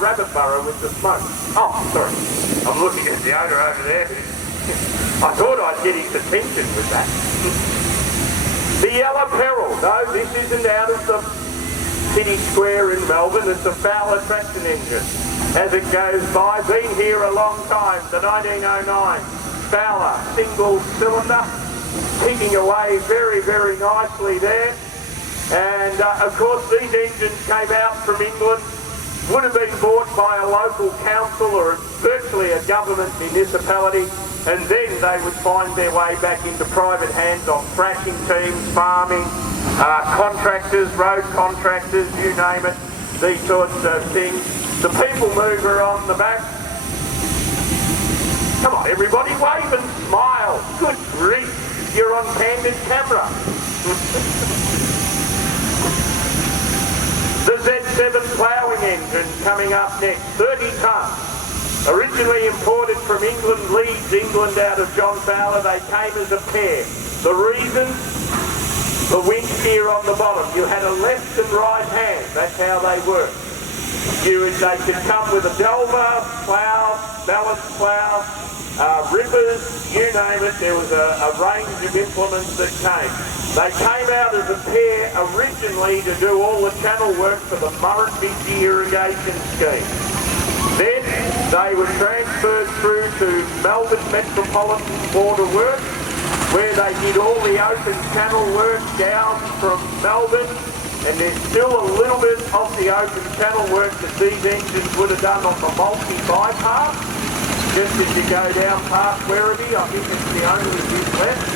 rabbit burrow with the smoke. Oh, sorry. I'm looking at the owner over there. I thought I'd get his attention with that. The Yellow Peril. No, this isn't out of the city square in Melbourne. It's a Fowler traction engine. As it goes by, been here a long time. The 1909 Fowler single cylinder, ticking away very, very nicely there. And of course these engines came out from England, would have been bought by a local council or virtually a government municipality, and then they would find their way back into private hands on thrashing teams, farming, contractors, road contractors, you name it, these sorts of things. The people mover on the back. Come on everybody, wave and smile. Good grief, you're on candid camera. The Z7 ploughing engine coming up next, 30 tonnes. Originally imported from England, Leeds, England, out of John Fowler. They came as a pair. The reason? The winch gear on the bottom. You had a left and right hand. That's how they work. They could come with a delver, plough, balance plough, rippers, you name it. There was a range of implements that came. They came out as a pair originally to do all the channel work for the Murray irrigation scheme. Then they were transferred through to Melbourne Metropolitan Border Works, where they did all the open channel work down from Melbourne, and there's still a little bit of the open channel work that these engines would have done on the multi-bypass. Just as you go down past Werribee, I think it's the only bit left.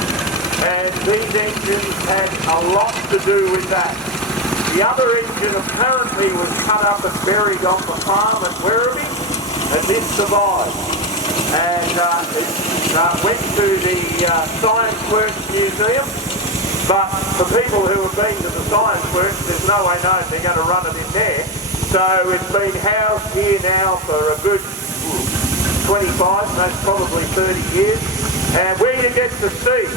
And these engines had a lot to do with that. The other engine apparently was cut up and buried on the farm at Werribee, and this survived. And it went to the Science Works Museum, but for people who have been to the Science Works, there's no way known they're going to run it in there. So it's been housed here now for a good 25, most probably 30 years, and where you get to see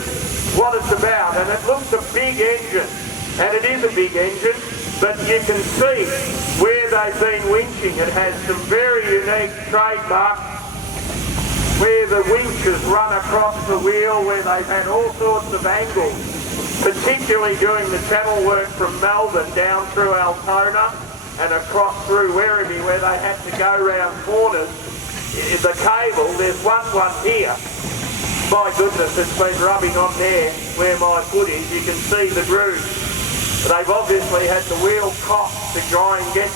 what it's about. And it looks a big engine, and it is a big engine, but you can see where they've been winching. It has some very unique trademarks, where the winches run across the wheel, where they've had all sorts of angles, particularly doing the channel work from Melbourne down through Altona and across through Werribee, where they had to go round corners. The cable, there's one here. My goodness, it's been rubbing on there where my foot is. You can see the groove. They've obviously had the wheel cocked to try and get